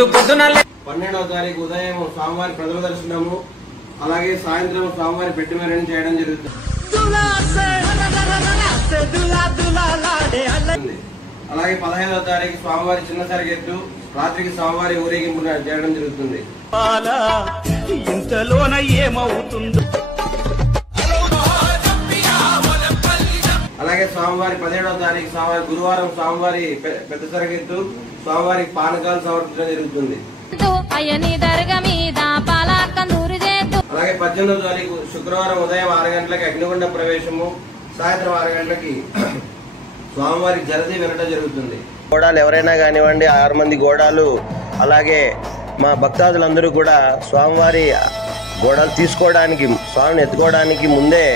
12వ తారీఖు ఉదయం స్వామివారి ప్రథమ దర్శనము, అలాగే సాయంత్రం స్వామివారి పెట్టి మెరవణి చేయడం జరుగుతుంది. అలాగే 15వ తారీఖు స్వామివారి చిన్న సరిగెత్తు, రాత్రికి స్వామివారి ఊరేగింపు చేయడం జరుగుతుంది. అలాగే స్వామివారి 17వ తారీఖు స్వామివారి గురువారం స్వామివారి పెద్ద సరిగెత్తు, స్వామివారి పానకాలు సమర్పించడం జరుగుతుంది. అలాగే 18వ తారీఖు శుక్రవారం ఉదయం 6 గంటలకి అగ్నిగుండ ప్రవేశము, సాయంత్రం 6 గంటలకి స్వామివారి జలది వినడం జరుగుతుంది. గోడాలు ఎవరైనా కానివ్వండి, 6 మంది గోడాలు, అలాగే మా భక్తాదులందరూ కూడా స్వామివారి గోడాలు తీసుకోవడానికి, స్వామిని ఎత్తుకోవడానికి ముందే